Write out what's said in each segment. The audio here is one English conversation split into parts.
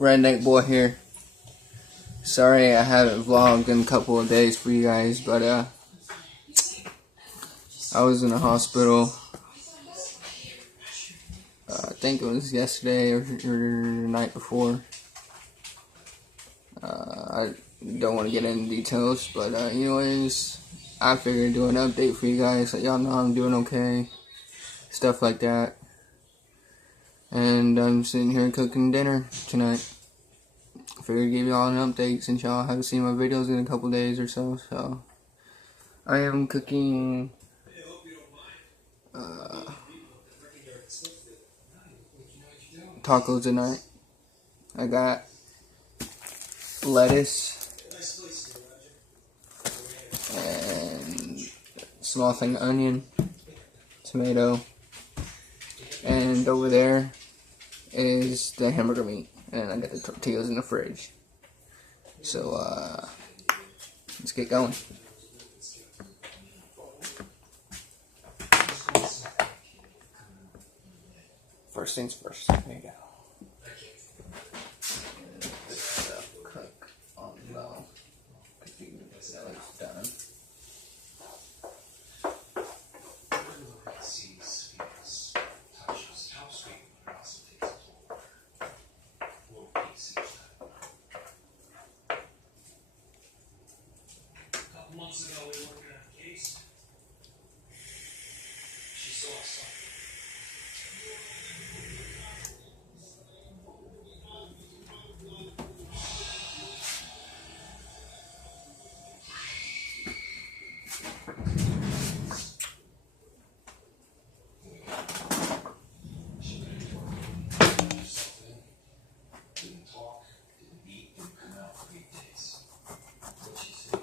Redneck Boy here. Sorry I haven't vlogged in a couple of days for you guys, but I was in the hospital. I think it was yesterday or the night before. I don't want to get into details, but anyways, I figured I'd do an update for you guys, let y'all know I'm doing okay, stuff like that. And I'm sitting here cooking dinner tonight. I figured I'd give y'all an update since y'all haven't seen my videos in a couple days or so. So I am cooking tacos tonight. I got lettuce and small thing of onion, tomato, and over there is the hamburger meat, and I got the tortillas in the fridge. So let's get going. First things first. There you go. This stuff cook on low. It's done. Months ago, we were working on a case. She saw something. Didn't talk, didn't eat, didn't come out for 8 days. What she said.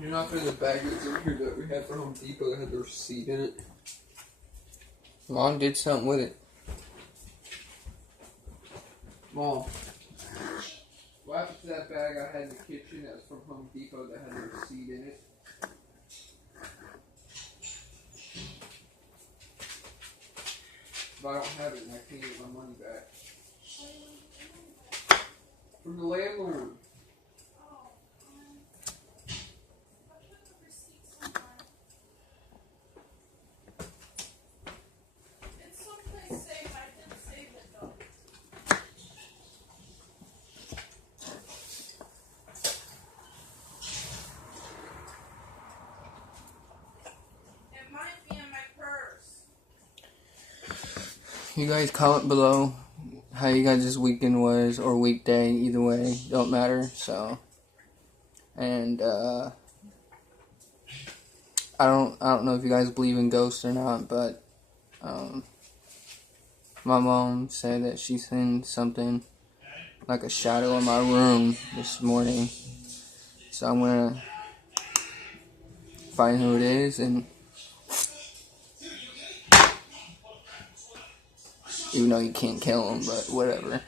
You're not for the baggage over here that we had for Home Depot that had the receipt in it. Mom did something with it. Mom, what happened to that bag I had in the kitchen that was from Home Depot that had the receipt in it? If I don't have it, then I can't get my money back. From the landlord. You guys comment below how you guys' weekend was, or weekday, either way, don't matter. So, and I don't know if you guys believe in ghosts or not, but my mom said that she seen something like a shadow in my room this morning. So I'm gonna find who it is, and even though you can't kill them, but whatever.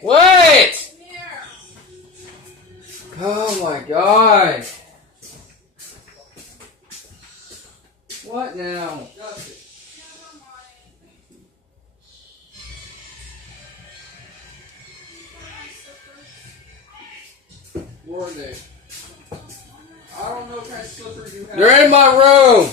What? Oh my god. What now? Where are they? I don't know what kind of slippers you have. They're in my room.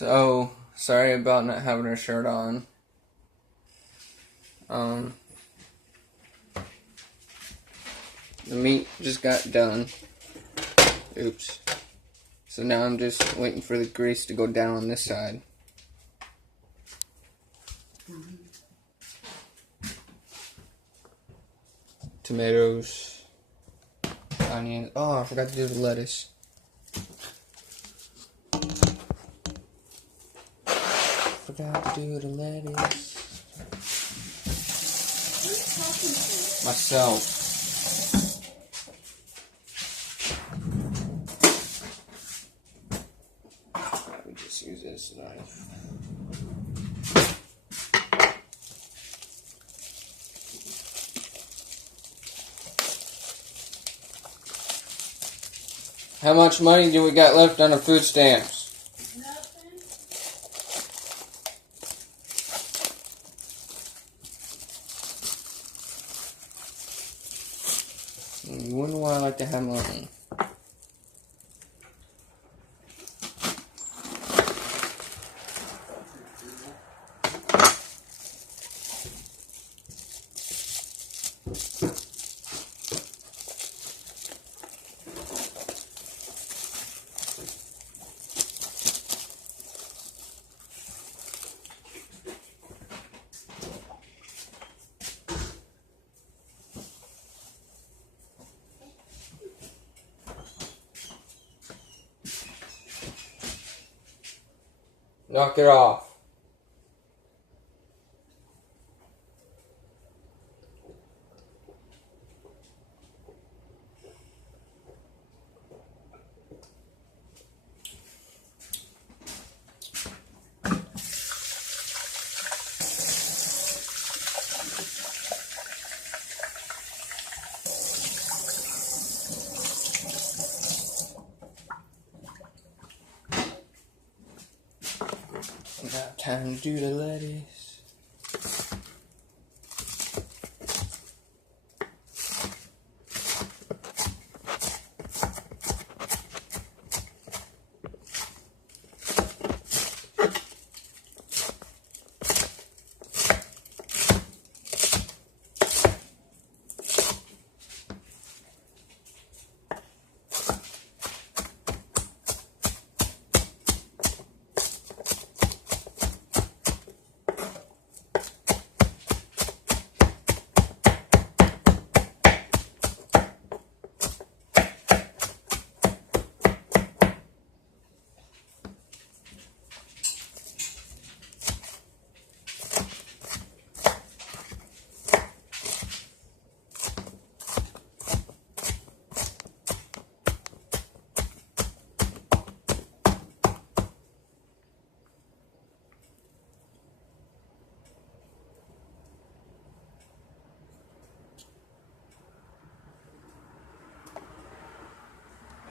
So, sorry about not having a shirt on. The meat just got done. Oops. So now I'm just waiting for the grease to go down on this side. Tomatoes, onions. Oh, I forgot to do the lettuce. Forgot to do the lettuce. Myself. Let me just use this knife. How much money do we got left on the food stamps? You wonder why I like to have money. Knock it off. Now time to do the lettuce.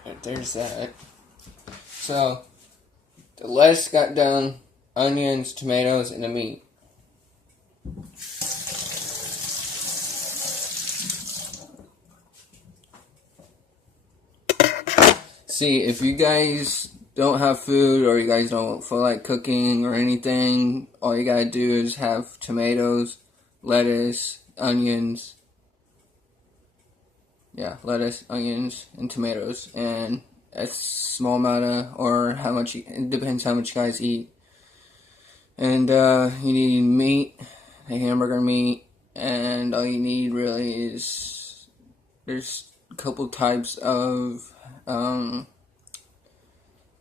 Right, there's that. So, the lettuce got done, onions, tomatoes, and the meat. See, if you guys don't have food or you guys don't feel like cooking or anything, all you gotta do is have tomatoes, lettuce, onions. Yeah, lettuce, onions, and tomatoes, and a small amount of, or how much, it depends how much you guys eat. And you need meat, a hamburger meat, and all you need really is, there's a couple types of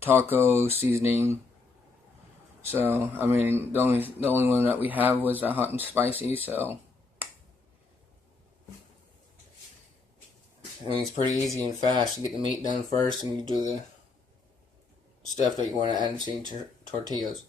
taco seasoning. So, I mean, the only one that we have was the hot and spicy, so I mean, it's pretty easy and fast. You get the meat done first, and you do the stuff that you want to add into your tortillas.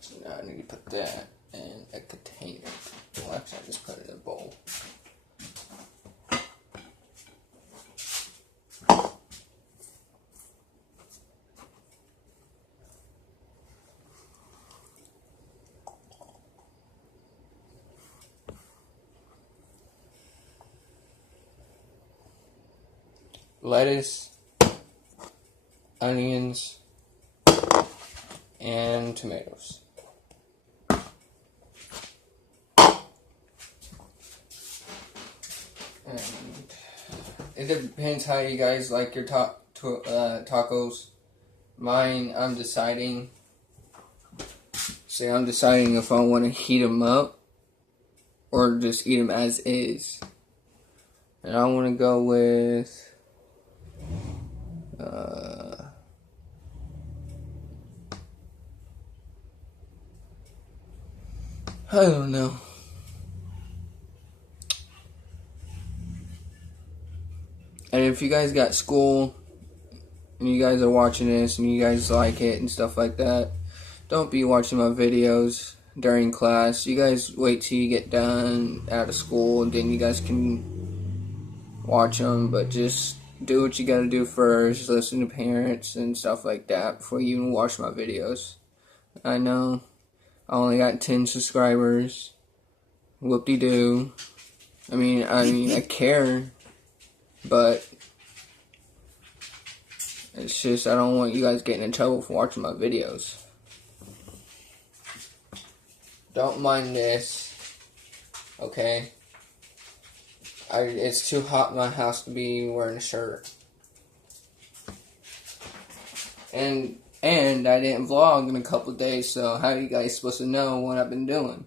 So now I need to put that in a container. Well, actually, I just put it in a bowl. lettuce, onions, and tomatoes. And it depends how you guys like your tacos. Mine, I'm deciding if I want to heat them up or just eat them as is. And I want to go with I don't know. And if you guys got school and you guys are watching this and you guys like it and stuff like that, don't be watching my videos during class. You guys wait till you get done out of school and then you guys can watch them. But just do what you gotta do first. Listen to parents and stuff like that before you even watch my videos. I know I only got 10 subscribers. Whoop-de-doo. I mean, I care, but it's just I don't want you guys getting in trouble for watching my videos. Don't mind this, okay? It's too hot in my house to be wearing a shirt. And I didn't vlog in a couple of days, so how are you guys supposed to know what I've been doing?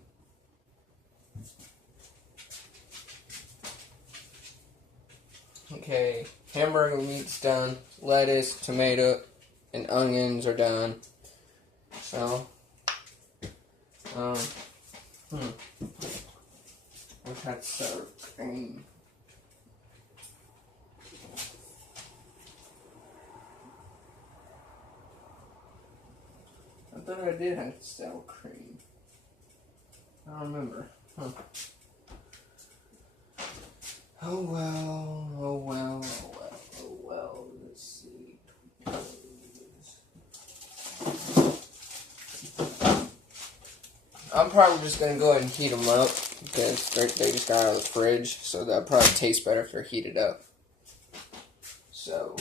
Okay, hamburger meat's done. Lettuce, tomato, and onions are done. So, we've had sour cream. I thought I did have sour cream. I don't remember. Oh well, oh well, oh well, oh well. Let's see. I'm probably just gonna go ahead and heat them up because they just got out of the fridge, so they'll probably taste better if they're heated up. So,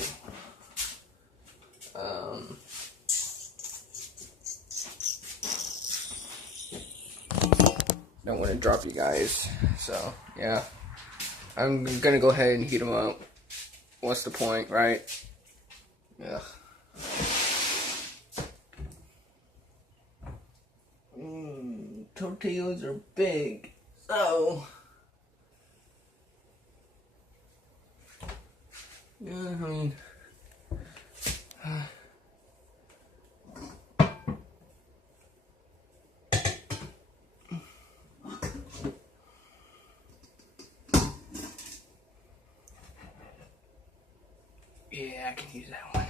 don't want to drop you guys. So yeah, I'm gonna go ahead and heat them up. What's the point, right? Yeah. Tortillas are big, so yeah, I mean, yeah, I can use that one.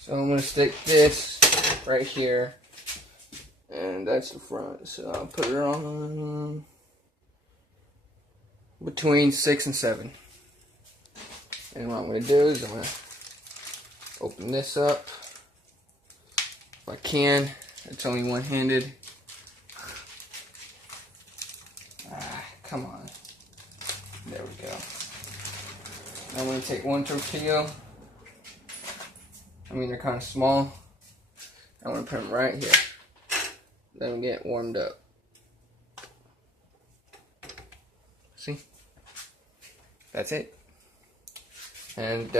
So I'm going to stick this right here, and that's the front. So I'll put it on between 6 and 7. And what I'm going to do is I'm going to open this up if I can. It's only one-handed. Come on. There we go. I'm going to take one tortilla. I mean, they're kind of small. I'm going to put them right here. Let them get warmed up. See? That's it. And,